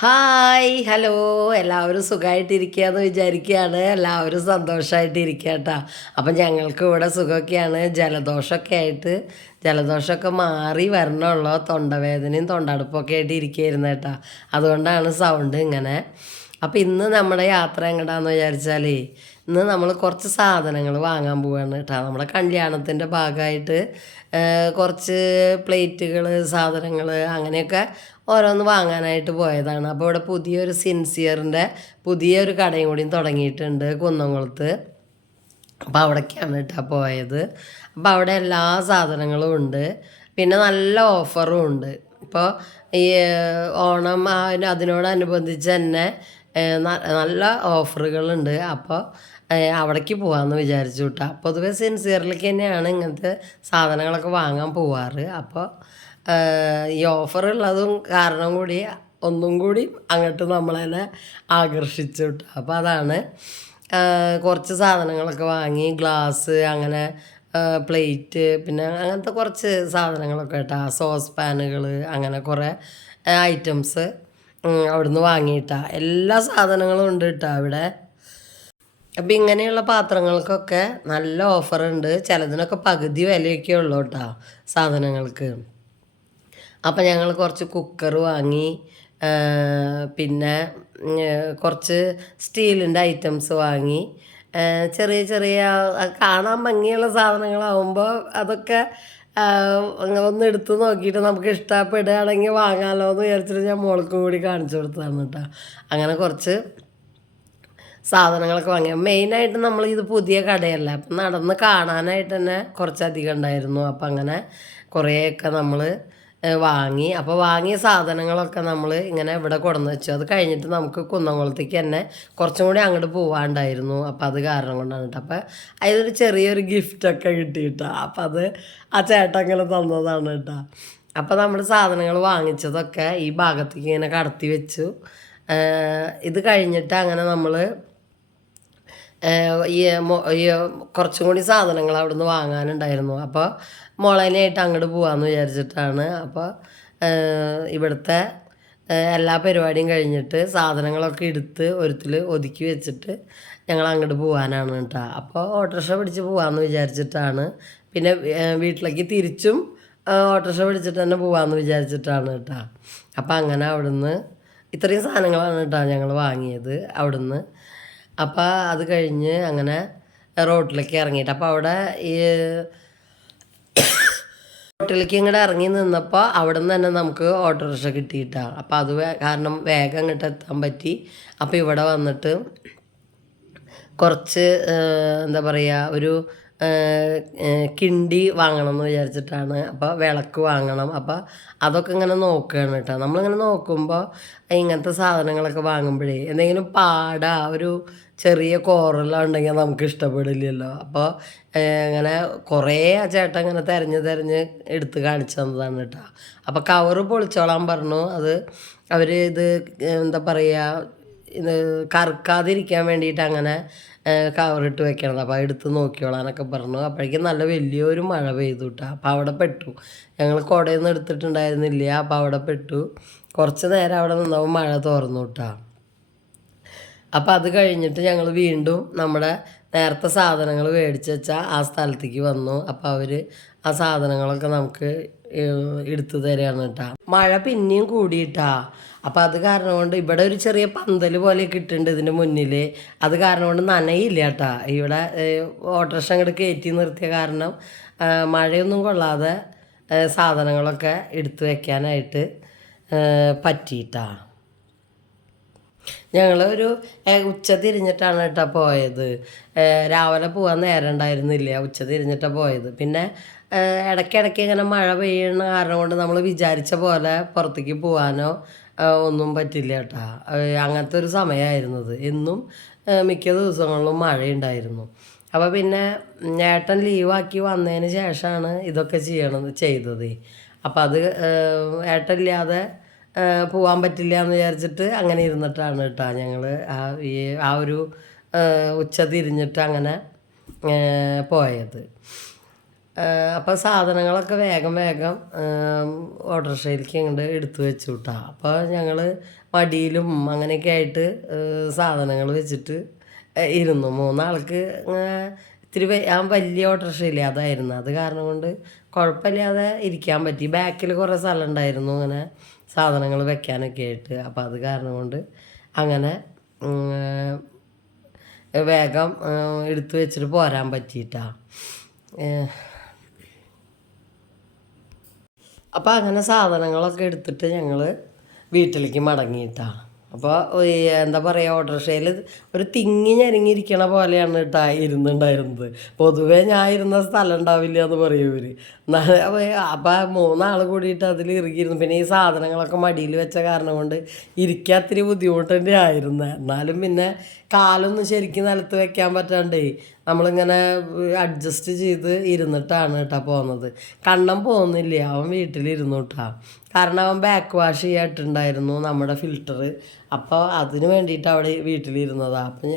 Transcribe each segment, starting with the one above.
Hi hello എല്ലാവരും സുഖമായിട്ടിരിക്കുകയെന്ന് വിചാരിക്കുകയാണ്. എല്ലാവരും സന്തോഷമായിട്ടിരിക്കുക കേട്ടോ. അപ്പം ഞങ്ങൾക്ക് ഇവിടെ സുഖമൊക്കെയാണ്. ജലദോഷമൊക്കെ ആയിട്ട് ജലദോഷമൊക്കെ മാറി വരണുള്ളൂ. തൊണ്ടവേദനയും തൊണ്ടടുപ്പൊക്കെ ആയിട്ട് ഇരിക്കുകയായിരുന്നു കേട്ടോ. അതുകൊണ്ടാണ് സൗണ്ട് ഇങ്ങനെ. അപ്പം ഇന്ന് നമ്മുടെ യാത്ര എങ്ങടാന്ന് വിചാരിച്ചാലേ, ഇന്ന് നമ്മൾ കുറച്ച് സാധനങ്ങൾ വാങ്ങാൻ പോവുകയാണ് കേട്ടോ. നമ്മുടെ കല്യാണത്തിൻ്റെ ഭാഗമായിട്ട് കുറച്ച് പ്ലേറ്റുകൾ, സാധനങ്ങൾ അങ്ങനെയൊക്കെ ഓരോന്ന് വാങ്ങാനായിട്ട് പോയതാണ്. അപ്പോൾ ഇവിടെ പുതിയൊരു സിൻസിയറിൻ്റെ പുതിയൊരു കടയും കൂടിയും തുടങ്ങിയിട്ടുണ്ട് കുന്നംകുളത്ത്. അപ്പോൾ അവിടേക്കാണ് കേട്ടോ പോയത്. അപ്പോൾ അവിടെ എല്ലാ സാധനങ്ങളും ഉണ്ട്, പിന്നെ നല്ല ഓഫറും ഉണ്ട്. ഇപ്പോൾ ഈ ഓണം അതിനോടനുബന്ധിച്ച് തന്നെ നല്ല ഓഫറുകളുണ്ട്. അപ്പോൾ അവിടേക്ക് പോകാമെന്ന് വിചാരിച്ചു കേട്ടോ. പൊതുവെ സിൻസിയറിലേക്ക് തന്നെയാണ് ഇങ്ങനത്തെ സാധനങ്ങളൊക്കെ വാങ്ങാൻ പോവാറ്. അപ്പോൾ ഈ ഓഫറുള്ളതും കാരണം കൂടി ഒന്നും കൂടി അങ്ങോട്ട് നമ്മളതിനെ ആകർഷിച്ചു കേട്ടോ. അപ്പോൾ അതാണ് കുറച്ച് സാധനങ്ങളൊക്കെ വാങ്ങി. ഗ്ലാസ്, അങ്ങനെ പ്ലേറ്റ്, പിന്നെ അങ്ങനത്തെ കുറച്ച് സാധനങ്ങളൊക്കെ കേട്ടോ. സോസ് പാനുകൾ, അങ്ങനെ കുറേ ഐറ്റംസ് അവിടുന്ന് വാങ്ങിയിട്ടാ. എല്ലാ സാധനങ്ങളും ഉണ്ട് കേട്ടോ അവിടെ. അപ്പം ഇങ്ങനെയുള്ള പാത്രങ്ങൾക്കൊക്കെ നല്ല ഓഫറുണ്ട്. ചിലതിനൊക്കെ പകുതി വിലയൊക്കെ ഉള്ളൂ കേട്ടോ സാധനങ്ങൾക്ക്. അപ്പം ഞങ്ങൾ കുറച്ച് കുക്കർ വാങ്ങി, പിന്നെ കുറച്ച് സ്റ്റീലിൻ്റെ ഐറ്റംസ് വാങ്ങി. ചെറിയ ചെറിയ കാണാൻ ഭംഗിയുള്ള സാധനങ്ങളാവുമ്പോൾ അതൊക്കെ ഒന്ന് എടുത്ത് നോക്കിയിട്ട് നമുക്ക് ഇഷ്ടപ്പെടുകയാണെങ്കിൽ വാങ്ങാമല്ലോ എന്ന് വിചാരിച്ചിട്ട് ഞാൻ മോൾക്കും കൂടി കാണിച്ചു കൊടുത്തതാണ് കേട്ടോ. അങ്ങനെ കുറച്ച് സാധനങ്ങളൊക്കെ വാങ്ങി. മെയിനായിട്ട് നമ്മളിത് പുതിയ കടയല്ല, അപ്പം നടന്ന് കാണാനായിട്ട് തന്നെ കുറച്ചധികം ഉണ്ടായിരുന്നു. അപ്പം അങ്ങനെ കുറേയൊക്കെ നമ്മൾ വാങ്ങി. അപ്പോൾ വാങ്ങിയ സാധനങ്ങളൊക്കെ നമ്മൾ ഇങ്ങനെ ഇവിടെ കൊണ്ടുവന്ന് വെച്ചു. അത് കഴിഞ്ഞിട്ട് നമുക്ക് കുന്നംകുളത്തേക്ക് തന്നെ കുറച്ചും കൂടി അങ്ങോട്ട് പോകാണ്ടായിരുന്നു. അപ്പോൾ അത് കാരണം കൊണ്ടാണ് കേട്ടോ. അപ്പോൾ അതിലൊരു ചെറിയൊരു ഗിഫ്റ്റൊക്കെ കിട്ടിയിട്ടാ. അപ്പോൾ അത് ആ ചേട്ടൻ ഇങ്ങനെ തന്നതാണ് കേട്ടോ. അപ്പോൾ നമ്മൾ സാധനങ്ങൾ വാങ്ങിച്ചതൊക്കെ ഈ ഭാഗത്തേക്ക് ഇങ്ങനെ കടത്തി വെച്ചു. ഇത് കഴിഞ്ഞിട്ട് അങ്ങനെ നമ്മൾ ഈ കുറച്ചും കൂടി സാധനങ്ങൾ അവിടെ നിന്ന് വാങ്ങാനുണ്ടായിരുന്നു. അപ്പോൾ മുളനായിട്ട് അങ്ങോട്ട് പോകാമെന്ന് വിചാരിച്ചിട്ടാണ്. അപ്പോൾ ഇവിടുത്തെ എല്ലാ പരിപാടിയും കഴിഞ്ഞിട്ട് സാധനങ്ങളൊക്കെ എടുത്ത് ഒരുത്തിൽ ഒതുക്കി വെച്ചിട്ട് ഞങ്ങൾ അങ്ങോട്ട് പോകാനാണ് കേട്ടോ. അപ്പോൾ ഓട്ടോറിക്ഷ പിടിച്ച് പോകാമെന്ന് വിചാരിച്ചിട്ടാണ്. പിന്നെ വീട്ടിലേക്ക് തിരിച്ചും ഓട്ടോറിക്ഷ പിടിച്ചിട്ട് തന്നെ പോകാമെന്ന് വിചാരിച്ചിട്ടാണ് കേട്ടോ. അപ്പോൾ അങ്ങനെ അവിടുന്ന് ഇത്രയും സാധനങ്ങളാണ് കേട്ടോ ഞങ്ങൾ വാങ്ങിയത് അവിടുന്ന്. അപ്പോൾ അത് കഴിഞ്ഞ് അങ്ങനെ റോട്ടിലേക്ക് ഇറങ്ങിയിട്ട്, അപ്പോൾ അവിടെ ഈ റോട്ടിലേക്ക് ഇങ്ങോട്ട് ഇറങ്ങി നിന്നപ്പോൾ അവിടെ നിന്ന് തന്നെ നമുക്ക് ഓട്ടോറിക്ഷ കിട്ടിയിട്ടാണ്. അപ്പോൾ അത് കാരണം വേഗം അങ്ങോട്ട് എത്താൻ പറ്റി. അപ്പോൾ ഇവിടെ വന്നിട്ട് കുറച്ച് എന്താ പറയുക, ഒരു കിണ്ടി വാങ്ങണം എന്ന് വിചാരിച്ചിട്ടാണ്. അപ്പോൾ വിളക്ക് വാങ്ങണം. അപ്പോൾ അതൊക്കെ ഇങ്ങനെ നോക്കുകയാണ് കേട്ടോ. നമ്മളിങ്ങനെ നോക്കുമ്പോൾ ഇങ്ങനത്തെ സാധനങ്ങളൊക്കെ വാങ്ങുമ്പോഴേ എന്തെങ്കിലും ഒരു ചെറിയ കോറെല്ലാം ഉണ്ടെങ്കിൽ നമുക്ക് ഇഷ്ടപ്പെടില്ലല്ലോ. അപ്പോൾ ഇങ്ങനെ കുറേ ആ ചേട്ടൻ ഇങ്ങനെ തിരഞ്ഞ് എടുത്ത് കാണിച്ചു തന്നതാണ് കേട്ടോ. അപ്പോൾ കവറ് പൊളിച്ചോളാൻ പറഞ്ഞു. അത് അവർ ഇത് എന്താ പറയുക, ഇത് കറുക്കാതിരിക്കാൻ വേണ്ടിയിട്ട് അങ്ങനെ കവറിട്ട് വെക്കണത്. അപ്പോൾ എടുത്ത് നോക്കിയോളാനൊക്കെ പറഞ്ഞു. അപ്പോഴേക്കും നല്ല വലിയൊരു മഴ പെയ്തു കേട്ടോ. അപ്പോൾ അവിടെ പെട്ടു. ഞങ്ങൾ കുടയൊന്നും എടുത്തിട്ടുണ്ടായിരുന്നില്ല. അപ്പോൾ അവിടെ പെട്ടു. കുറച്ച് നേരം അവിടെ നിന്നപ്പോൾ മഴ തോർന്നു കേട്ടോ. അപ്പോൾ അത് കഴിഞ്ഞിട്ട് ഞങ്ങൾ വീണ്ടും നമ്മുടെ നേരത്തെ സാധനങ്ങൾ മേടിച്ച് വെച്ചാൽ ആ സ്ഥലത്തേക്ക് വന്നു. അപ്പോൾ അവർ ആ സാധനങ്ങളൊക്കെ നമുക്ക് എടുത്തു തരികയാണ് കേട്ടോ. മഴ പിന്നെയും കൂടിയിട്ടാ. അപ്പോൾ അത് കാരണം കൊണ്ട് ഇവിടെ ഒരു ചെറിയ പന്തൽ പോലെ ഇട്ടിട്ടുണ്ട് ഇതിൻ്റെ മുന്നിൽ. അത് കാരണം കൊണ്ട് നനയില്ല കേട്ടോ. ഇവിടെ ഓട്ടോറിക്ഷ അങ്ങോട്ട് കയറ്റി നിർത്തിയ കാരണം മഴയൊന്നും കൊള്ളാതെ സാധനങ്ങളൊക്കെ എടുത്തു വയ്ക്കാനായിട്ട് പറ്റിയിട്ടാ. ഞങ്ങൾ ഒരു ഉച്ച തിരിഞ്ഞിട്ടാണ് കേട്ടോ പോയത്. രാവിലെ പോകാൻ നേരം ഉണ്ടായിരുന്നില്ല, ഉച്ച തിരിഞ്ഞിട്ടാണ് പോയത്. പിന്നെ ഇടയ്ക്കിടയ്ക്ക് ഇങ്ങനെ മഴ പെയ്യുന്ന കാരണം കൊണ്ട് നമ്മൾ വിചാരിച്ച പോലെ പുറത്തേക്ക് പോകാനോ ഒന്നും പറ്റില്ല കേട്ടോ. അങ്ങനത്തെ ഒരു സമയമായിരുന്നത്. എന്നും മിക്ക ദിവസങ്ങളിലും മഴയുണ്ടായിരുന്നു. അപ്പോൾ പിന്നെ ഏട്ടൻ ലീവാക്കി വന്നതിന് ശേഷമാണ് ഇതൊക്കെ ചെയ്തത്. അപ്പോൾ അത് ഏട്ടനില്ലാതെ പോകാൻ പറ്റില്ല എന്ന് വിചാരിച്ചിട്ട് അങ്ങനെ ഇരുന്നിട്ടാണ് കേട്ടോ ഞങ്ങൾ ആ ഒരു ഉച്ച തിരിഞ്ഞിട്ട് അങ്ങനെ പോയത്. അപ്പോൾ സാധനങ്ങളൊക്കെ വേഗം വേഗം ഓട്ടോറിക്ഷയിലേക്ക് അങ്ങോട്ട് എടുത്തു വെച്ചു കേട്ടോ. അപ്പോൾ ഞങ്ങൾ മടിയിലും അങ്ങനെയൊക്കെ ആയിട്ട് സാധനങ്ങൾ വെച്ചിട്ട് ഇരുന്നു. മൂന്നാൾക്ക് ഇത്തിരി വലിയ ഓട്ടോറിക്ഷയില്ലേ അതായിരുന്നു. അത് കാരണം കൊണ്ട് കുഴപ്പമില്ലാതെ ഇരിക്കാൻ പറ്റി. ബാക്കിൽ കുറേ സ്ഥലം ഉണ്ടായിരുന്നു അങ്ങനെ സാധനങ്ങൾ വെക്കാനൊക്കെ ആയിട്ട്. അപ്പോൾ അത് കാരണം കൊണ്ട് അങ്ങനെ വേഗം എടുത്തു വെച്ചിട്ട് പോരാൻ പറ്റിയിട്ടാ. അപ്പോൾ അങ്ങനെ സാധനങ്ങളൊക്കെ എടുത്തിട്ട് ഞങ്ങൾ വീട്ടിലേക്ക് മടങ്ങിയിട്ടാ. അപ്പോൾ എന്താ പറയുക, ഓട്ടോറിക്ഷയിൽ ഒരു തിങ്ങി ഞെരുങ്ങിയിരിക്കണ പോലെയാണ് കേട്ടോ ഇരുന്നുണ്ടായിരുന്നത്. പൊതുവേ ഞാൻ ഇരുന്ന സ്ഥലം ഉണ്ടാവില്ല എന്ന് പറയും ഇവർ. അപ്പോൾ മൂന്നാൾ കൂടിയിട്ട് അതിൽ ഇറുകിയിരുന്നു. പിന്നെ ഈ സാധനങ്ങളൊക്കെ മടിയിൽ വെച്ച കാരണം കൊണ്ട് ഇരിക്കാൻ ഇത്തിരി ബുദ്ധിമുട്ട് തന്നെ ആയിരുന്നു. എന്നാലും പിന്നെ കാലൊന്നും ശരിക്കും നിലത്ത് വെക്കാൻ പറ്റാണ്ടേ നമ്മളിങ്ങനെ അഡ്ജസ്റ്റ് ചെയ്ത് ഇരുന്നിട്ടാണ് കേട്ടോ പോകുന്നത്. കണ്ണൻ പോകുന്നില്ല, അവൻ വീട്ടിലിരുന്നു കേട്ടോ. കാരണം അവൻ ബാക്ക് വാഷ് ചെയ്യായിട്ടുണ്ടായിരുന്നു നമ്മുടെ ഫിൽറ്റർ. അപ്പോൾ അതിന് വേണ്ടിയിട്ട് അവിടെ വീട്ടിലിരുന്നതാണ്. അപ്പം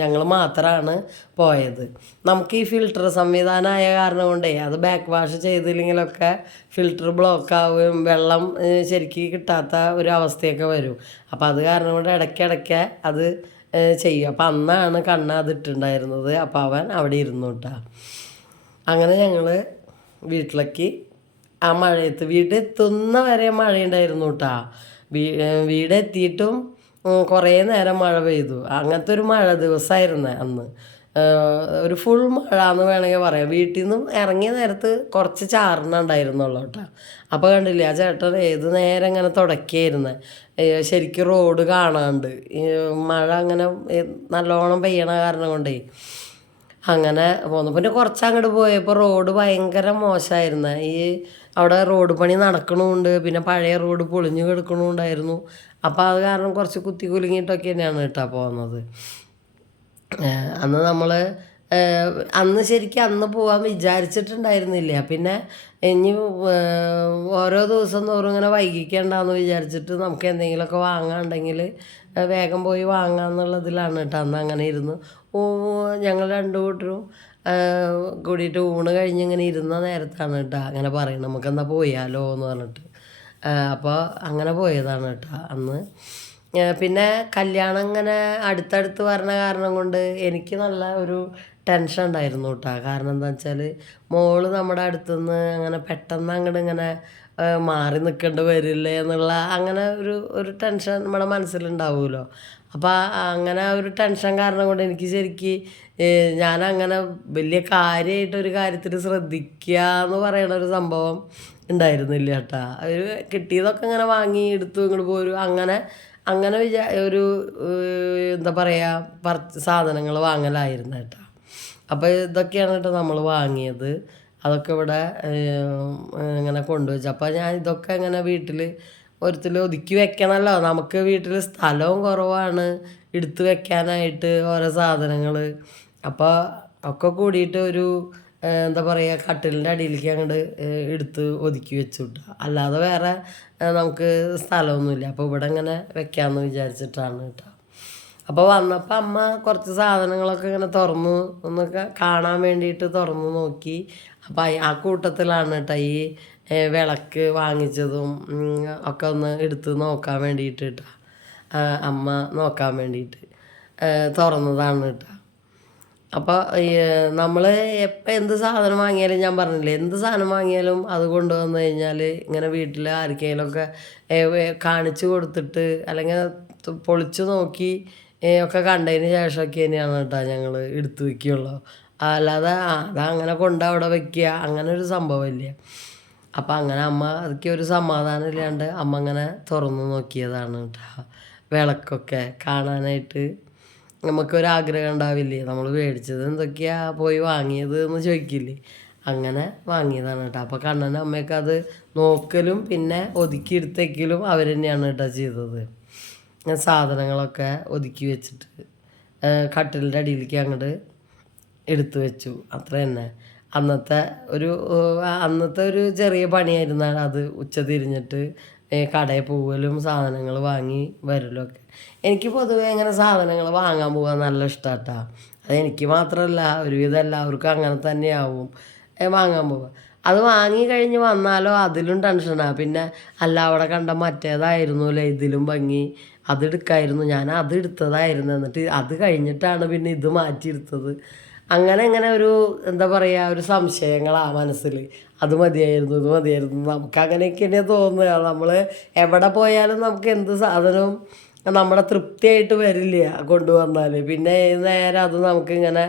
ഞങ്ങൾ മാത്രമാണ് പോയത്. നമുക്ക് ഈ ഫിൽറ്റർ സംവിധാനമായ കാരണം കൊണ്ടേ അത് ബാക്ക് വാഷ് ചെയ്തില്ലെങ്കിലൊക്കെ ഫിൽറ്റർ ബ്ലോക്ക് ആവുകയും വെള്ളം ശരിക്ക് കിട്ടാത്ത ഒരു അവസ്ഥയൊക്കെ വരും. അപ്പോൾ അത് കാരണം കൊണ്ട് ഇടയ്ക്കിടയ്ക്ക് അത് ചെയ്യും. അപ്പം അന്നാണ് കണ്ണ് അതിട്ടുണ്ടായിരുന്നത്. അപ്പോൾ അവൻ അവിടെ ഇരുന്നു കേട്ടോ. അങ്ങനെ ഞങ്ങൾ വീട്ടിലേക്ക് ആ മഴയത്ത് വീടെത്തുന്ന വരെ മഴയുണ്ടായിരുന്നു കേട്ടോ. വീടെത്തിയിട്ടും കുറേ നേരം മഴ പെയ്തു. അങ്ങനത്തെ ഒരു മഴ ദിവസമായിരുന്നു അന്ന്. ഒരു ഫുൾ മഴ എന്ന് വേണമെങ്കിൽ പറയാം. വീട്ടിൽ നിന്നും ഇറങ്ങിയ നേരത്ത് കുറച്ച് ചാറിനുണ്ടായിരുന്നുള്ളൂ കേട്ടോ. അപ്പോൾ കണ്ടില്ലേ ആ ചേട്ടൻ ഏത് നേരം ഇങ്ങനെ തുടക്കിയായിരുന്നു. ശരിക്കും റോഡ് കാണാണ്ട് മഴ അങ്ങനെ നല്ലോണം പെയ്യണ കാരണം കൊണ്ടേ അങ്ങനെ പോന്നു. പിന്നെ കുറച്ചങ്ങോട്ട് പോയപ്പോൾ റോഡ് ഭയങ്കര മോശമായിരുന്നു. അവിടെ റോഡ് പണി നടക്കണമുണ്ട്, പിന്നെ പഴയ റോഡ് പൊളിഞ്ഞു കിടക്കണമുണ്ടായിരുന്നു. അപ്പോൾ അത് കാരണം കുറച്ച് കുത്തി കുലുങ്ങിയിട്ടൊക്കെ തന്നെയാണ് കേട്ടോ പോകുന്നത്. അന്ന് നമ്മൾ അന്ന് ശരിക്കും അന്ന് പോകാൻ വിചാരിച്ചിട്ടുണ്ടായിരുന്നില്ല. പിന്നെ ഇനി ഓരോ ദിവസം തോറും ഇങ്ങനെ വൈകിക്കണ്ടെന്ന് വിചാരിച്ചിട്ട് നമുക്ക് എന്തെങ്കിലുമൊക്കെ വാങ്ങാനുണ്ടെങ്കിൽ വേഗം പോയി വാങ്ങാമെന്നുള്ളതിലാണ് കേട്ടോ അന്ന് അങ്ങനെ ഇരുന്നു. ഞങ്ങൾ രണ്ടു കൂട്ടരും കൂടിയിട്ട് ഊണ് കഴിഞ്ഞ് ഇങ്ങനെ ഇരുന്ന നേരത്താണ് കേട്ടോ അങ്ങനെ പറയുന്നത് നമുക്കെന്നാൽ പോയാലോ എന്ന് പറഞ്ഞിട്ട്. അപ്പോൾ അങ്ങനെ പോയതാണ് കേട്ടോ അന്ന്. പിന്നെ കല്യാണം ഇങ്ങനെ അടുത്തടുത്ത് വരണ കാരണം കൊണ്ട് എനിക്ക് നല്ല ഒരു ടെൻഷൻ ഉണ്ടായിരുന്നു കേട്ടോ. കാരണം എന്താ വെച്ചാൽ മോള് നമ്മുടെ അടുത്തുനിന്ന് അങ്ങനെ പെട്ടെന്ന് അങ്ങോട്ട് ഇങ്ങനെ മാറി നിൽക്കേണ്ടി വരില്ലേ എന്നുള്ള അങ്ങനെ ഒരു ടെൻഷൻ നമ്മുടെ മനസ്സിലുണ്ടാവുമല്ലോ. അപ്പോൾ അങ്ങനെ ഒരു ടെൻഷൻ കാരണം കൊണ്ട് എനിക്ക് ശരിക്ക് ഞാനങ്ങനെ വലിയ കാര്യമായിട്ടൊരു കാര്യത്തിൽ ശ്രദ്ധിക്കുക എന്ന് പറയണ ഒരു സംഭവം ഉണ്ടായിരുന്നില്ല കേട്ടോ. ഒരു കിട്ടിയതൊക്കെ ഇങ്ങനെ വാങ്ങി എടുത്തു ഇങ്ങോട്ട് പോരും അങ്ങനെ ഒരു എന്താ പറയുക സാധനങ്ങൾ വാങ്ങലായിരുന്നു കേട്ടോ. അപ്പോൾ ഇതൊക്കെയാണ് കേട്ടോ നമ്മൾ വാങ്ങിയത്. അതൊക്കെ ഇവിടെ ഇങ്ങനെ കൊണ്ടുവച്ചു. അപ്പോൾ ഞാൻ ഇതൊക്കെ ഇങ്ങനെ വീട്ടിൽ ഒരിത്തിൽ ഒതുക്കി വെക്കണമല്ലോ. നമുക്ക് വീട്ടിൽ സ്ഥലവും കുറവാണ് എടുത്ത് വെക്കാനായിട്ട് ഓരോ സാധനങ്ങൾ. അപ്പോൾ ഒക്കെ കൂടിയിട്ട് ഒരു എന്താ പറയുക കട്ടിലിൻ്റെ അടിയിലേക്ക് അങ്ങോട്ട് എടുത്ത് ഒതുക്കി വെച്ചു കിട്ടുക. അല്ലാതെ വേറെ നമുക്ക് സ്ഥലമൊന്നുമില്ല. അപ്പോൾ ഇവിടെ ഇങ്ങനെ വെക്കാമെന്ന് വിചാരിച്ചിട്ടാണ് കേട്ടോ. അപ്പോൾ വന്നപ്പോൾ അമ്മ കുറച്ച് സാധനങ്ങളൊക്കെ ഇങ്ങനെ ഒന്ന് കാണാൻ വേണ്ടിയിട്ട് തുറന്ന് നോക്കി. അപ്പോൾ ആ കൂട്ടത്തിലാണ് കേട്ടോ ഈ വിളക്ക് വാങ്ങിച്ചതും ഒക്കെ ഒന്ന് എടുത്ത് നോക്കാൻ വേണ്ടിയിട്ട് കേട്ടോ. അമ്മ നോക്കാൻ വേണ്ടിയിട്ട് തുറന്നതാണ് കേട്ടോ. അപ്പോൾ നമ്മൾ എപ്പോൾ എന്ത് സാധനം വാങ്ങിയാലും ഞാൻ പറഞ്ഞില്ലേ എന്ത് സാധനം വാങ്ങിയാലും അത് കൊണ്ടുവന്ന് കഴിഞ്ഞാൽ ഇങ്ങനെ വീട്ടിൽ ആർക്കെങ്കിലുമൊക്കെ കാണിച്ചു കൊടുത്തിട്ട് അല്ലെങ്കിൽ പൊളിച്ചു നോക്കി ഒക്കെ കണ്ടതിന് ശേഷമൊക്കെ തന്നെയാണ് കേട്ടോ ഞങ്ങൾ എടുത്തു വയ്ക്കുകയുള്ളൂ. അല്ലാതെ അതങ്ങനെ അവിടെ വയ്ക്കുക അങ്ങനെ ഒരു സംഭവമില്ല. അപ്പം അങ്ങനെ അമ്മ അതൊക്കെ ഒരു സമാധാനം ഇല്ലാണ്ട് അമ്മ അങ്ങനെ തുറന്നു നോക്കിയതാണ് കേട്ടോ. വിളക്കൊക്കെ കാണാനായിട്ട് നമുക്കൊരാഗ്രഹം ഉണ്ടാവില്ലേ, നമ്മൾ മേടിച്ചത് എന്തൊക്കെയാണ് പോയി വാങ്ങിയത് എന്ന് ചോദിക്കില്ലേ, അങ്ങനെ വാങ്ങിയതാണ് കേട്ടോ. അപ്പോൾ കണ്ണനും അമ്മയൊക്കെ അത് നോക്കലും പിന്നെ ഒതുക്കി എടുത്തേക്കലും അവർ തന്നെയാണ് കേട്ടോ ചെയ്തത്. സാധനങ്ങളൊക്കെ ഒതുക്കി വെച്ചിട്ട് കട്ടിലിൻ്റെ അടിയിലേക്ക് അങ്ങോട്ട് എടുത്തു വെച്ചു. അത്ര തന്നെ അന്നത്തെ ഒരു ചെറിയ പണിയായിരുന്നു അത്. ഉച്ച തിരിഞ്ഞിട്ട് കടയിൽ പോകലും സാധനങ്ങൾ വാങ്ങി വരലൊക്കെ. എനിക്ക് പൊതുവേ ഇങ്ങനെ സാധനങ്ങൾ വാങ്ങാൻ പോകാൻ നല്ല ഇഷ്ടമാട്ടോ. അതെനിക്ക് മാത്രമല്ല ഒരുവിധം എല്ലാവർക്കും അങ്ങനെ തന്നെയാവും. വാങ്ങാൻ പോവുക. അത് വാങ്ങി കഴിഞ്ഞ് വന്നാലോ അതിലും ടെൻഷനാണ്. പിന്നെ അല്ല അവിടെ കണ്ട മറ്റേതായിരുന്നുല്ലേ ഇതിലും ഭംഗി, അതെടുക്കായിരുന്നു, ഞാൻ അത് എടുത്തതായിരുന്നു, എന്നിട്ട് അത് കഴിഞ്ഞിട്ടാണ് പിന്നെ ഇത് മാറ്റിയെടുത്തത്. അങ്ങനെ അങ്ങനെ ഒരു എന്താ പറയുക, ഒരു സംശയങ്ങളാണ് മനസ്സിൽ. അത് മതിയായിരുന്നു, ഇത് മതിയായിരുന്നു, നമുക്ക് അങ്ങനെയൊക്കെ തന്നെ തോന്നുക. നമ്മൾ എവിടെ പോയാലും നമുക്ക് എന്ത് സാധനവും നമ്മുടെ തൃപ്തിയായിട്ട് വരില്ല കൊണ്ടുവന്നാൽ. പിന്നെ നേരെ അത് നമുക്കിങ്ങനെ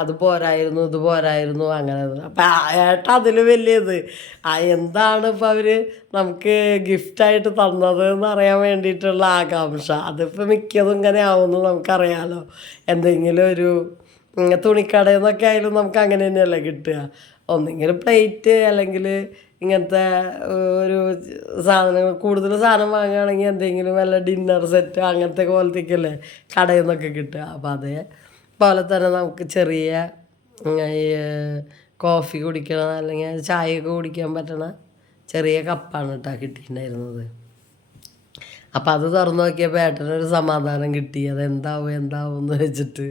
അത് പോരായിരുന്നു, ഇത് പോരായിരുന്നു, അങ്ങനെ. അപ്പം ഏട്ടാ അതിൽ വലിയത് എന്താണ് ഇപ്പം അവർ നമുക്ക് ഗിഫ്റ്റായിട്ട് തന്നത് എന്നറിയാൻ വേണ്ടിയിട്ടുള്ള ആകാംക്ഷ. അതിപ്പോൾ മിക്കതും ഇങ്ങനെ ആവുമെന്ന് നമുക്കറിയാമല്ലോ. എന്തെങ്കിലും ഒരു തുണിക്കടയിൽ നിന്നൊക്കെ ആയാലും നമുക്ക് അങ്ങനെ തന്നെയല്ലേ കിട്ടുക. ഒന്നെങ്കിൽ പ്ലേറ്റ്, അല്ലെങ്കിൽ ഇങ്ങനത്തെ ഒരു സാധനങ്ങൾ, കൂടുതൽ സാധനം വാങ്ങുകയാണെങ്കിൽ എന്തെങ്കിലും വല്ല ഡിന്നർ സെറ്റ് അങ്ങനത്തെ പോലത്തേക്കല്ലേ കടയിൽ നിന്നൊക്കെ കിട്ടുക. അപ്പോൾ അതേപോലെ തന്നെ നമുക്ക് ചെറിയ ഈ കോഫി കുടിക്കണ അല്ലെങ്കിൽ ചായയൊക്കെ കുടിക്കാൻ പറ്റണ ചെറിയ കപ്പാണ് കേട്ടോ കിട്ടിയിട്ടുണ്ടായിരുന്നത്. അപ്പം അത് തുറന്നു നോക്കിയപ്പോൾ ഏട്ടനൊരു സമാധാനം കിട്ടി. അതെന്താവും എന്ന് വെച്ചിട്ട്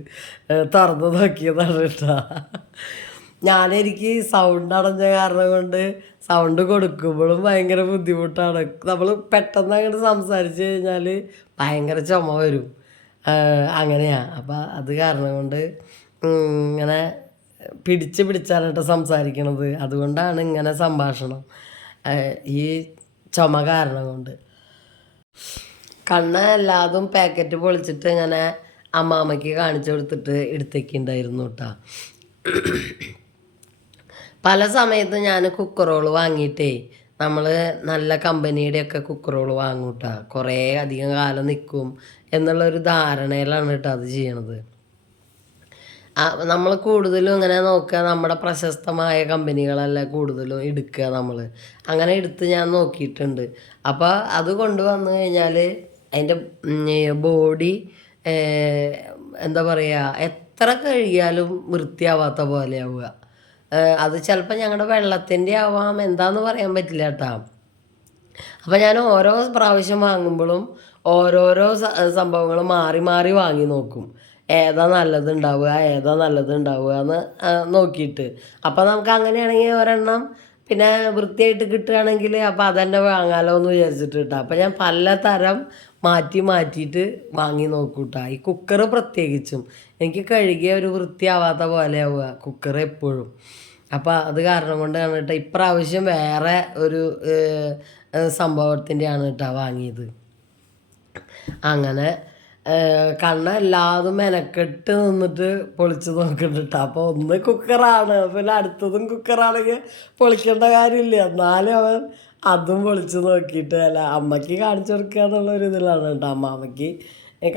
തുറന്നു നോക്കിയതാണ് കേട്ടോ. എനിക്ക് സൗണ്ട് അടഞ്ഞ കാരണം കൊണ്ട് സൗണ്ട് കൊടുക്കുമ്പോഴും ഭയങ്കര ബുദ്ധിമുട്ടാണ്. നമ്മൾ പെട്ടെന്ന് അങ്ങോട്ട് സംസാരിച്ച് കഴിഞ്ഞാൽ ഭയങ്കര ചുമ വരും. അങ്ങനെയാണ്. അപ്പം അത് കാരണം കൊണ്ട് ഇങ്ങനെ പിടിച്ചാണ് കേട്ടോ സംസാരിക്കണത്. അതുകൊണ്ടാണ് ഇങ്ങനെ സംഭാഷണം, ഈ ചുമ കാരണം കൊണ്ട്. കണ്ണ് എല്ലാതും പാക്കറ്റ് പൊളിച്ചിട്ട് ഇങ്ങനെ അമ്മാമ്മയ്ക്ക് കാണിച്ചു കൊടുത്തിട്ട് എടുത്തേക്കുണ്ടായിരുന്നു കേട്ടോ. പല സമയത്തും ഞാൻ കുക്കറോൾ വാങ്ങിയിട്ടേ, നമ്മൾ നല്ല കമ്പനിയുടെയൊക്കെ കുക്കറോൾ വാങ്ങും കേട്ടോ. കുറേ അധികം കാലം നിൽക്കും എന്നുള്ളൊരു ധാരണയിലാണ് കേട്ടോ അത് ചെയ്യണത്. നമ്മൾ കൂടുതലും ഇങ്ങനെ നോക്കുക, നമ്മുടെ പ്രശസ്തമായ കമ്പനികളല്ല കൂടുതലും എടുക്കുക നമ്മൾ. അങ്ങനെ എടുത്ത് ഞാൻ നോക്കിയിട്ടുണ്ട്. അപ്പോൾ അത് കൊണ്ടുവന്നു കഴിഞ്ഞാൽ അതിൻ്റെ ബോഡി എന്താ പറയുക, എത്ര കഴുകിയാലും വൃത്തിയാവാത്ത പോലെ ആവുക. അത് ചിലപ്പോൾ ഞങ്ങളുടെ വെള്ളത്തിൻ്റെ ആവാം, എന്താണെന്ന് പറയാൻ പറ്റില്ല കേട്ടോ. അപ്പോൾ ഞാൻ ഓരോ പ്രാവശ്യം വാങ്ങുമ്പോഴും ഓരോരോ സംഭവങ്ങൾ മാറി മാറി വാങ്ങി നോക്കും. ഏതാ നല്ലതുണ്ടാവുക എന്ന് നോക്കിയിട്ട്. അപ്പോൾ നമുക്ക് അങ്ങനെയാണെങ്കിൽ ഒരെണ്ണം പിന്നെ വൃത്തിയായിട്ട് കിട്ടുകയാണെങ്കിൽ അപ്പോൾ അതന്നെ വാങ്ങാമല്ലോ എന്ന് വിചാരിച്ചിട്ട് കേട്ടോ. അപ്പോൾ ഞാൻ പലതരം മാറ്റിയിട്ട് വാങ്ങി നോക്കും കേട്ടോ. ഈ കുക്കർ പ്രത്യേകിച്ചും എനിക്ക് കഴുകിയ ഒരു വൃത്തിയാവാത്ത പോലെ ആവുക കുക്കർ എപ്പോഴും. അപ്പോൾ അത് കാരണം കൊണ്ടാണ് കേട്ടോ ഇപ്രാവശ്യം വേറെ ഒരു സംഭവത്തിൻ്റെയാണ് കേട്ടോ വാങ്ങിയത്. അങ്ങനെ കണ്ണെല്ലാതും മെനക്കെട്ട് നിന്നിട്ട് പൊളിച്ച് നോക്കുന്നുണ്ട്. അപ്പോൾ ഒന്ന് കുക്കറാണ്, പിന്നെ അടുത്തതും കുക്കറാണെങ്കിൽ പൊളിക്കേണ്ട കാര്യമില്ല. എന്നാലും അവൻ അതും പൊളിച്ച് നോക്കിയിട്ട് അല്ല അമ്മയ്ക്ക് കാണിച്ചു കൊടുക്കുക എന്നുള്ളൊരിതിലാണ് കേട്ടോ. അമ്മാമ്മയ്ക്ക്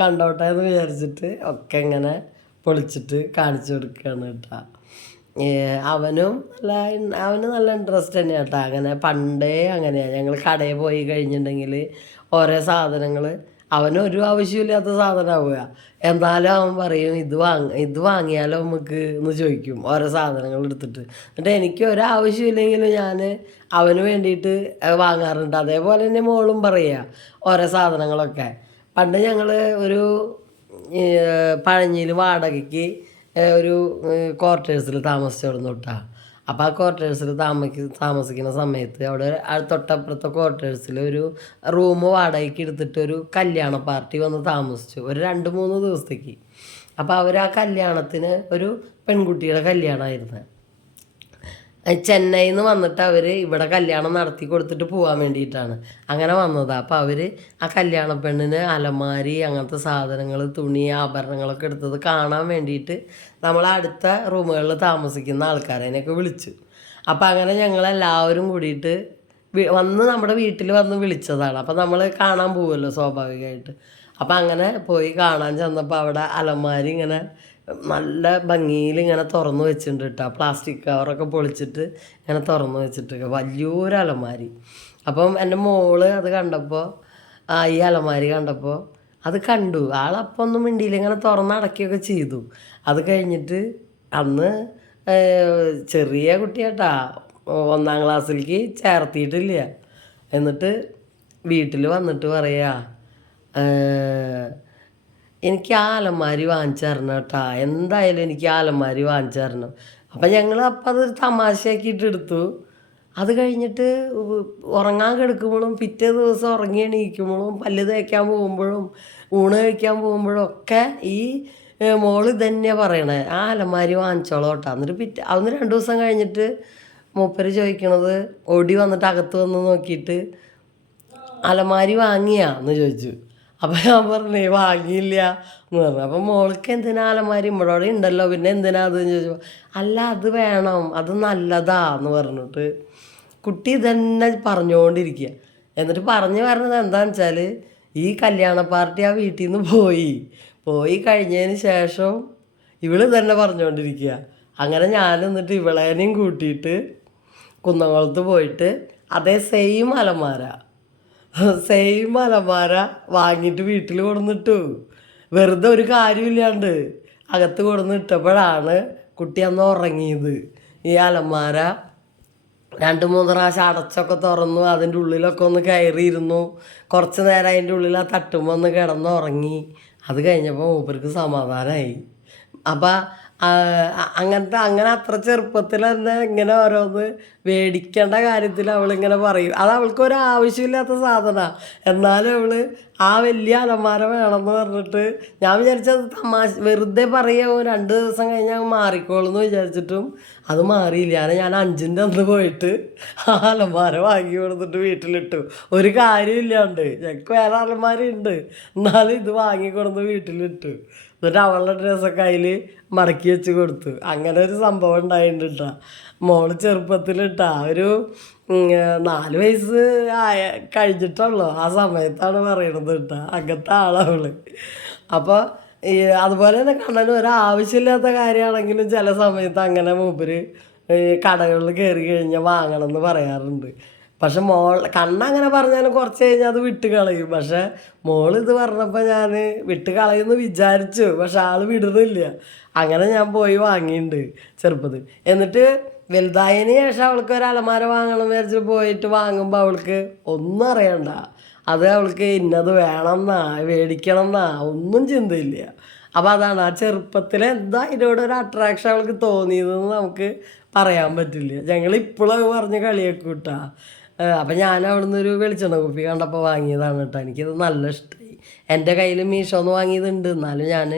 കണ്ടോട്ടെ എന്ന് വിചാരിച്ചിട്ട് ഒക്കെ ഇങ്ങനെ പൊളിച്ചിട്ട് കാണിച്ചു കൊടുക്കുകയാണ് കേട്ടോ. അവന് നല്ല ഇൻട്രസ്റ്റ് തന്നെയാണ് കേട്ടോ. അങ്ങനെ പണ്ടേ അങ്ങനെയാണ്. ഞങ്ങൾ കടയിൽ പോയി കഴിഞ്ഞിട്ടുണ്ടെങ്കിൽ ഓരോ സാധനങ്ങൾ അവനൊരു ആവശ്യമില്ലാത്ത സാധനമാവുക, എന്നാലും അവൻ പറയും ഇത് വാങ്ങിയാലോ നമുക്ക് എന്ന് ചോദിക്കും ഓരോ സാധനങ്ങൾ എടുത്തിട്ട്. എന്നിട്ട് എനിക്ക് ഒരാവശ്യമില്ലെങ്കിലും ഞാൻ അവന് വേണ്ടിയിട്ട് വാങ്ങാറുണ്ട്. അതേപോലെ തന്നെ മോളും പറയുക ഓരോ സാധനങ്ങളൊക്കെ. പണ്ട് ഞങ്ങൾ ഒരു പഴഞ്ഞിയിൽ വാടകയ്ക്ക് ഒരു ക്വാർട്ടേഴ്സിൽ താമസിച്ചിരുന്നു കേട്ടോ. അപ്പോൾ ആ ക്വാർട്ടേഴ്സിൽ താമസിക്കുന്ന സമയത്ത് അവിടെ തൊട്ടപ്പുറത്തെ ക്വാർട്ടേഴ്സിൽ ഒരു റൂം വാടകയ്ക്ക് എടുത്തിട്ട് ഒരു കല്യാണ പാർട്ടി വന്ന് താമസിച്ചു ഒരു 2-3 ദിവസത്തേക്ക്. അപ്പോൾ അവർ ആ കല്യാണത്തിന് ഒരു പെൺകുട്ടിയുടെ കല്യാണമായിരുന്നു. ചെന്നൈയിൽ നിന്ന് വന്നിട്ട് അവർ ഇവിടെ കല്യാണം നടത്തി കൊടുത്തിട്ട് പോകാൻ വേണ്ടിയിട്ടാണ് അങ്ങനെ വന്നത്. അപ്പോൾ അവർ ആ കല്യാണ പെണ്ണിന് അലമാരി അങ്ങനത്തെ സാധനങ്ങൾ, തുണി, ആഭരണങ്ങളൊക്കെ എടുത്തത് കാണാൻ വേണ്ടിയിട്ട് നമ്മൾ അടുത്ത റൂമുകളിൽ താമസിക്കുന്ന ആൾക്കാരതിനൊക്കെ വിളിച്ചു. അപ്പോൾ അങ്ങനെ ഞങ്ങളെല്ലാവരും കൂടിയിട്ട് നമ്മുടെ വീട്ടിൽ വന്ന് വിളിച്ചതാണ്. അപ്പോൾ നമ്മൾ കാണാൻ പോകുമല്ലോ സ്വാഭാവികമായിട്ട്. അപ്പോൾ അങ്ങനെ പോയി കാണാൻ ചെന്നപ്പോൾ അവിടെ അലമാരി ഇങ്ങനെ നല്ല ഭംഗിയിൽ ഇങ്ങനെ തുറന്നു വെച്ചിട്ടുണ്ട് കേട്ടോ. പ്ലാസ്റ്റിക് കവറൊക്കെ പൊളിച്ചിട്ട് ഇങ്ങനെ തുറന്നു വെച്ചിട്ട് വലിയൊരു അലമാരി. അപ്പം എൻ്റെ മോള് അത് കണ്ടപ്പോൾ, ഈ അലമാരി കണ്ടപ്പോൾ അത് കണ്ടു. ആളപ്പം ഒന്നും മിണ്ടിയില്ല, ഇങ്ങനെ തുറന്നടക്കുകയൊക്കെ ചെയ്തു. അത് കഴിഞ്ഞിട്ട് അന്ന് ചെറിയ കുട്ടിയാട്ടാ, 1ാം ക്ലാസ്സിലേക്ക് ചേർത്തിയിട്ടില്ല. എന്നിട്ട് വീട്ടിൽ വന്നിട്ട് പറയാ, എനിക്ക് ആ അലമാരി വാങ്ങിച്ചു തരണം കേട്ടോ, എന്തായാലും എനിക്ക് ആ അലമാരി വാങ്ങിച്ചു തരണം. അപ്പം ഞങ്ങൾ അപ്പം അതൊരു തമാശയാക്കിയിട്ട് എടുത്തു. അത് കഴിഞ്ഞിട്ട് ഉറങ്ങാൻ കിടക്കുമ്പോഴും പിറ്റേ ദിവസം ഉറങ്ങി എണീക്കുമ്പോഴും പല്ല് തേക്കാൻ പോകുമ്പോഴും ഊണ് കഴിക്കാൻ പോകുമ്പോഴും ഒക്കെ ഈ മോള് തന്നെ പറയണേ ആ അലമാരി വാങ്ങിച്ചോളൂ കേട്ടോ. എന്നിട്ട് അന്ന് 2 ദിവസം കഴിഞ്ഞിട്ട് മൂപ്പര് ചോദിക്കണത് ഓടി വന്നിട്ട് അകത്ത് വന്ന് നോക്കിയിട്ട് അലമാരി വാങ്ങിയാന്ന് ചോദിച്ചു. അപ്പം ഞാൻ പറഞ്ഞേ വാങ്ങിയില്ല എന്ന് പറഞ്ഞു. അപ്പം മോൾക്ക് എന്തിനാ അലമാരി നമ്മളോടെ ഉണ്ടല്ലോ പിന്നെ എന്തിനാ അതെന്ന് ചോദിച്ചു. അല്ല അത് വേണം അത് നല്ലതാ എന്ന് പറഞ്ഞിട്ട് കുട്ടി ഇതന്നെ പറഞ്ഞുകൊണ്ടിരിക്കുക. എന്നിട്ട് പറഞ്ഞു പറഞ്ഞത് എന്താണെന്ന് വെച്ചാൽ ഈ കല്യാണ പാർട്ടി ആ വീട്ടിൽ നിന്ന് പോയി കഴിഞ്ഞതിന് ശേഷം ഇവള് തന്നെ പറഞ്ഞുകൊണ്ടിരിക്കുക. അങ്ങനെ ഞാൻ എന്നിട്ട് ഇവളേനെയും കൂട്ടിയിട്ട് കുന്നംകുളത്ത് പോയിട്ട് അതേ സെയിം അലമാര വാങ്ങിയിട്ട് വീട്ടിൽ കൊടുന്നിട്ടു. വെറുതെ ഒരു കാര്യമില്ലാണ്ട് അകത്ത് കൊടുന്നിട്ടപ്പോഴാണ് കുട്ടി അന്ന് ഉറങ്ങിയത്. ഈ അലമാര 2-3 പ്രാവശ്യം അടച്ചൊക്കെ തുറന്നു, അതിൻ്റെ ഉള്ളിലൊക്കെ ഒന്ന് കയറിയിരുന്നു. കുറച്ച് നേരം അതിൻ്റെ ഉള്ളിൽ ആ തട്ടുമ്പോൾ ഒന്ന് കിടന്നുറങ്ങി. അത് കഴിഞ്ഞപ്പോൾ മൂപ്പർക്ക് സമാധാനമായി. അപ്പം അങ്ങനെ അത്ര ചെറുപ്പത്തിൽ തന്നെ ഇങ്ങനെ ഓരോന്ന് മേടിക്കേണ്ട കാര്യത്തിൽ അവളിങ്ങനെ പറയും. അത് അവൾക്കൊരു ആവശ്യമില്ലാത്ത സാധനമാണ്. എന്നാലും അവൾ ആ വലിയ അലമാര വേണമെന്ന് പറഞ്ഞിട്ട് ഞാൻ വിചാരിച്ചത് തമാശ വെറുതെ പറയുമോ 2 ദിവസം കഴിഞ്ഞാൽ മാറിക്കോളും എന്ന് വിചാരിച്ചിട്ടും അത് മാറിയില്ല. ഞാൻ 5-ൻ്റെ അന്ന് പോയിട്ട് ആ അലമാര വാങ്ങി കൊടുത്തിട്ട് വീട്ടിലിട്ടു. ഒരു കാര്യമില്ലാണ്ട് ഞങ്ങൾക്ക് വേറെ അലമാരയുണ്ട്, എന്നാലും ഇത് വാങ്ങിക്കൊടുന്ന് വീട്ടിലിട്ടു. എന്നിട്ട് അവളുടെ ഡ്രസ്സൊക്കെ അതിൽ മടക്കി വെച്ച് കൊടുത്തു. അങ്ങനെ ഒരു സംഭവം ഉണ്ടായിട്ടുണ്ട് കേട്ടോ. മോള് ചെറുപ്പത്തിലിട്ടാ ഒരു 4 വയസ്സ് കഴിഞ്ഞിട്ടുള്ളൂ ആ സമയത്താണ് പറയണത് കേട്ടോ. അങ്ങനത്തെ ആളവള്. അപ്പോൾ ഈ അതുപോലെ തന്നെ കണ്ണന് ഒരാവശ്യമില്ലാത്ത കാര്യമാണെങ്കിലും ചില സമയത്ത് അങ്ങനെ മൂപ്പര് കടകളിൽ കയറി കഴിഞ്ഞാൽ വാങ്ങണം എന്ന് പറയാറുണ്ട്. പക്ഷെ കണ്ണങ്ങനെ പറഞ്ഞാലും കുറച്ച് കഴിഞ്ഞാൽ അത് വിട്ട് കളയും. പക്ഷെ ഇത് പറഞ്ഞപ്പോൾ ഞാൻ വിട്ട് കളയുമെന്ന് വിചാരിച്ചു, പക്ഷെ ആൾ വിടുന്നില്ല. അങ്ങനെ ഞാൻ പോയി വാങ്ങിയിട്ടുണ്ട് ചെറുപ്പത്തിൽ. എന്നിട്ട് വലുതായതിന് ശേഷം അവൾക്ക് ഒരു അലമാര വാങ്ങണം വിചാരിച്ച് പോയിട്ട് വാങ്ങുമ്പോൾ അവൾക്ക് ഒന്നും അറിയണ്ട. അത് അവൾക്ക് ഇന്നത് വേണമെന്നാ മേടിക്കണം എന്നാ ഒന്നും ചിന്തയില്ല. അപ്പോൾ അതാണ് ആ ചെറുപ്പത്തിൽ എന്താ ഇതിനോടൊരു അട്രാക്ഷൻ അവൾക്ക് തോന്നിയതെന്ന് നമുക്ക് പറയാൻ പറ്റില്ല. ഞങ്ങളിപ്പോഴും പറഞ്ഞ് കളിയാക്കൂട്ടാ. അപ്പം ഞാൻ അവിടുന്ന് ഒരു വെളിച്ചെണ്ണ കുപ്പി കണ്ടപ്പോൾ വാങ്ങിയതാണ് കേട്ടോ. എനിക്കത് നല്ല ഇഷ്ടമായി. എൻ്റെ കയ്യിൽ മീഷോന്ന് വാങ്ങിയതുണ്ട്, എന്നാലും ഞാൻ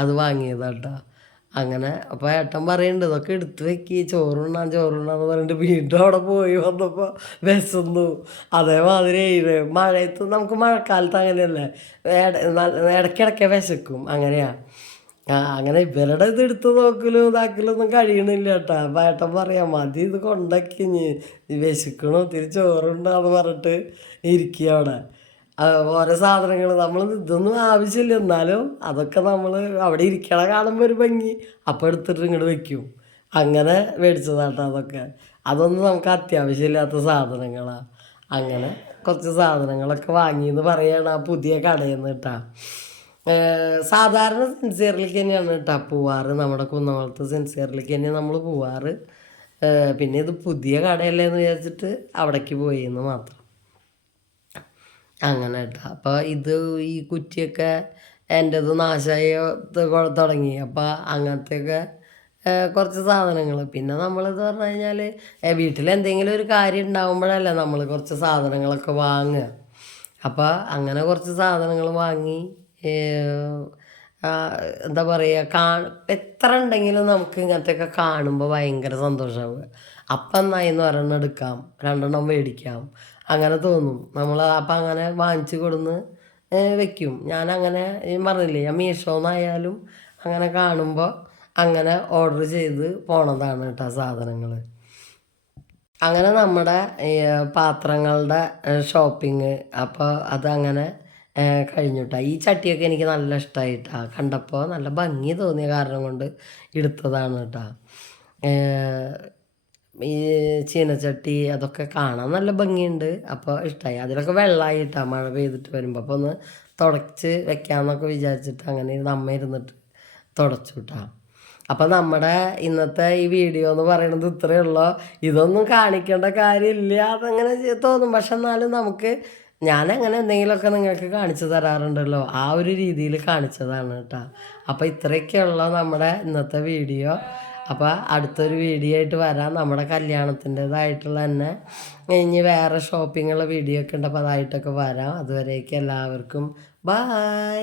അത് വാങ്ങിയതാണ് കേട്ടോ. അങ്ങനെ അപ്പോൾ ഏട്ടൻ പറയുന്നുണ്ട് ഇതൊക്കെ എടുത്ത് വെക്കി ചോറുണ്ണാന്ന് പറഞ്ഞിട്ട് വീണ്ടും അവിടെ പോയി വന്നപ്പോൾ വിശന്നു. അതേമാതിരി മഴയത്ത് നമുക്ക് മഴക്കാലത്ത് അങ്ങനെയല്ലേ ഇടയ്ക്കിടയ്ക്ക് വിശക്കും. അങ്ങനെയാണ്. അങ്ങനെ ഇവരുടെ ഇത് എടുത്ത് നോക്കലും ഇതാക്കലൊന്നും കഴിയണില്ല കേട്ടോ. അപ്പം ഏട്ടൻ പറയാം മതി ഇത് കൊണ്ടാക്കി വിശക്കണോ ചോറുണ്ടാന്ന് പറഞ്ഞിട്ട് ഇരിക്കുക അവിടെ. ഓരോ സാധനങ്ങൾ നമ്മൾ ഇതൊന്നും ആവശ്യമില്ല, എന്നാലും അതൊക്കെ നമ്മൾ അവിടെ ഇരിക്കണ കാണുമ്പോൾ ഒരു ഭംഗി, അപ്പോൾ എടുത്തിട്ട് ഇങ്ങോട്ട് വയ്ക്കും. അങ്ങനെ മേടിച്ചതാട്ടോ അതൊക്കെ. അതൊന്നും നമുക്ക് അത്യാവശ്യമില്ലാത്ത സാധനങ്ങളാണ്. അങ്ങനെ കുറച്ച് സാധനങ്ങളൊക്കെ വാങ്ങിയെന്ന് പറയുകയാണ് ആ പുതിയ കടയിൽ നിന്ന് കേട്ടോ. സാധാരണ സിൻസിയറിലേക്ക് തന്നെയാണ് കേട്ടോ പോവാറ്. നമ്മുടെ കുന്നംകുളത്ത് സിൻസിയറിലേക്ക് തന്നെയാണ് നമ്മൾ പോവാറ്. പിന്നെ ഇത് പുതിയ കടയല്ലേ എന്ന് വിചാരിച്ചിട്ട് അവിടേക്ക് പോയെന്ന് മാത്രം. അങ്ങനെ കേട്ടോ. അപ്പോൾ ഈ കുറ്റിയൊക്കെ എൻ്റെത് നാശമായി തുടങ്ങി. അപ്പോൾ അങ്ങനത്തെയൊക്കെ കുറച്ച് സാധനങ്ങൾ. പിന്നെ നമ്മളിത് പറഞ്ഞു കഴിഞ്ഞാൽ വീട്ടിലെന്തെങ്കിലും ഒരു കാര്യം ഉണ്ടാകുമ്പോഴല്ലേ നമ്മൾ കുറച്ച് സാധനങ്ങളൊക്കെ വാങ്ങുക. അപ്പോൾ അങ്ങനെ കുറച്ച് സാധനങ്ങൾ വാങ്ങി. എന്താ പറയുക, എത്ര ഉണ്ടെങ്കിലും നമുക്ക് ഇങ്ങനത്തെയൊക്കെ കാണുമ്പോൾ ഭയങ്കര സന്തോഷമാവുക. അപ്പം എന്നായി എന്ന് ഒരെണ്ണം എടുക്കാം, 2 മേടിക്കാം, അങ്ങനെ തോന്നും നമ്മൾ. അപ്പം അങ്ങനെ വാങ്ങിച്ച് കൊടുന്ന് വെക്കും. ഞാനങ്ങനെ പറഞ്ഞില്ലേ, ഞാൻ മീഷോന്നായാലും അങ്ങനെ കാണുമ്പോൾ അങ്ങനെ ഓർഡർ ചെയ്ത് പോണതാണ് കേട്ടോ സാധനങ്ങൾ. അങ്ങനെ നമ്മുടെ പാത്രങ്ങളുടെ ഷോപ്പിങ് അപ്പോൾ അതങ്ങനെ കഴിഞ്ഞുട്ടാ. ഈ ചട്ടിയൊക്കെ എനിക്ക് നല്ല ഇഷ്ടമായിട്ടാ. കണ്ടപ്പോൾ നല്ല ഭംഗി തോന്നിയ കാരണം കൊണ്ട് എടുത്തതാണ് കേട്ടോ. ഈ ചീനച്ചട്ടി അതൊക്കെ കാണാൻ നല്ല ഭംഗിയുണ്ട്. അപ്പോൾ ഇഷ്ടമായി. അതിലൊക്കെ വെള്ളമായിട്ടാ മഴ പെയ്തിട്ട് വരുമ്പോൾ. അപ്പോൾ ഒന്ന് തുടച്ച് വെക്കാമെന്നൊക്കെ വിചാരിച്ചിട്ട് അങ്ങനെ അമ്മ ഇരുന്നിട്ട് തുടച്ചു കേട്ടോ. അപ്പം നമ്മുടെ ഇന്നത്തെ ഈ വീഡിയോ എന്ന് പറയുന്നത് ഇത്രയേ ഉള്ളൂ. ഇതൊന്നും കാണിക്കേണ്ട കാര്യമില്ല അതങ്ങനെ തോന്നും. പക്ഷെ എന്നാലും ഞാനങ്ങനെ എന്തെങ്കിലുമൊക്കെ നിങ്ങൾക്ക് കാണിച്ചു തരാറുണ്ടല്ലോ, ആ ഒരു രീതിയിൽ കാണിച്ചതാണ് കേട്ടോ. അപ്പോൾ ഇത്രയൊക്കെയുള്ള നമ്മുടെ ഇന്നത്തെ വീഡിയോ. അപ്പോൾ അടുത്തൊരു വീഡിയോ ആയിട്ട് വരാം. നമ്മുടെ കല്യാണത്തിൻ്റെതായിട്ടുള്ള തന്നെ ഇനി വേറെ ഷോപ്പിങ്ങുള്ള വീഡിയോ ഒക്കെ ഉണ്ട്, അപ്പോൾ അതായിട്ടൊക്കെ വരാം. അതുവരേക്കും എല്ലാവർക്കും ബായ്.